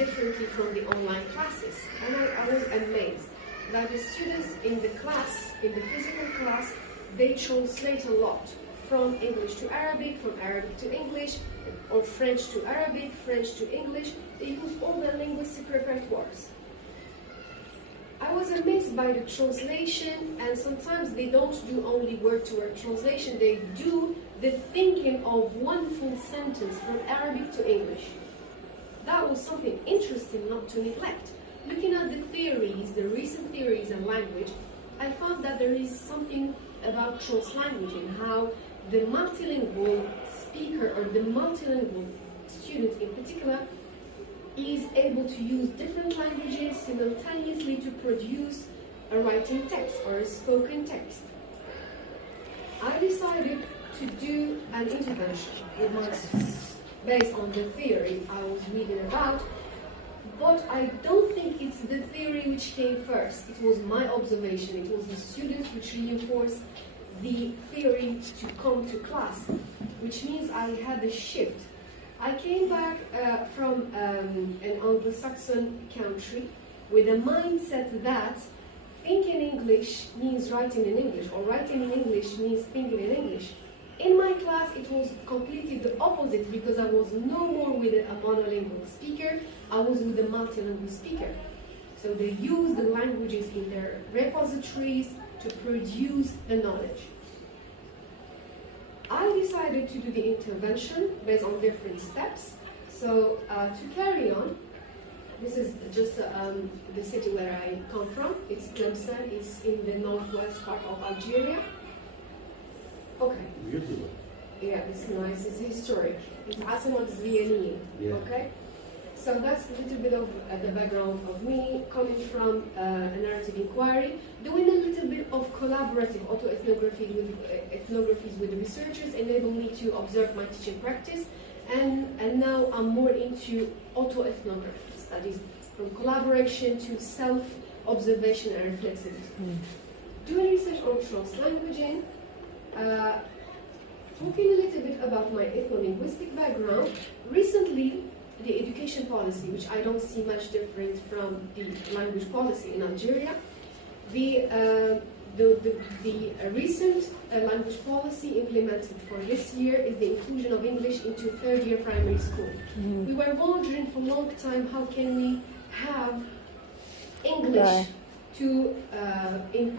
differently from the online classes. And I was amazed that the students in the class, in the physical class, they translate a lot from English to Arabic, from Arabic to English, or French to Arabic, French to English. They use all the linguistic repertoires. I was amazed by the translation, and sometimes they don't do only word-to-word translation, they do the thinking of one full sentence from Arabic to English. That was something interesting not to neglect. Looking at the theories, the recent theories in language, I found that there is something about translanguage and how the multilingual speaker or the multilingual student in particular is able to use different languages simultaneously to produce a writing text or a spoken text. I decided to do an intervention with my students based on the theory I was reading about, but I don't think it's the theory which came first. It was my observation. It was the students which reinforced the theory to come to class, which means I had a shift. I came back from an Anglo-Saxon country with a mindset that thinking English means writing in English, or writing in English means thinking in English. In my class, it was completely the opposite, because I was no more with a monolingual speaker, I was with a multilingual speaker. So they use the languages in their repositories to produce the knowledge. I decided to do the intervention based on different steps. So to carry on, this is just the city where I come from. It's Tlemcen. It's in the northwest part of Algeria. Okay. Beautiful. Yeah, it's nice. It's historic. It's Asamat Zviani. Yeah. Okay. So that's a little bit of the background of me, coming from a narrative inquiry, doing a little bit of collaborative ethnographies with researchers, enable me to observe my teaching practice, and now I'm more into auto-ethnographies, that is, from collaboration to self-observation and reflexivity. Doing research on translanguaging, talking a little bit about my ethno-linguistic background. Recently, the education policy, which I don't see much different from the language policy in Algeria. The recent language policy implemented for this year is the inclusion of English into third-year primary school. We were wondering for a long time, how can we have English in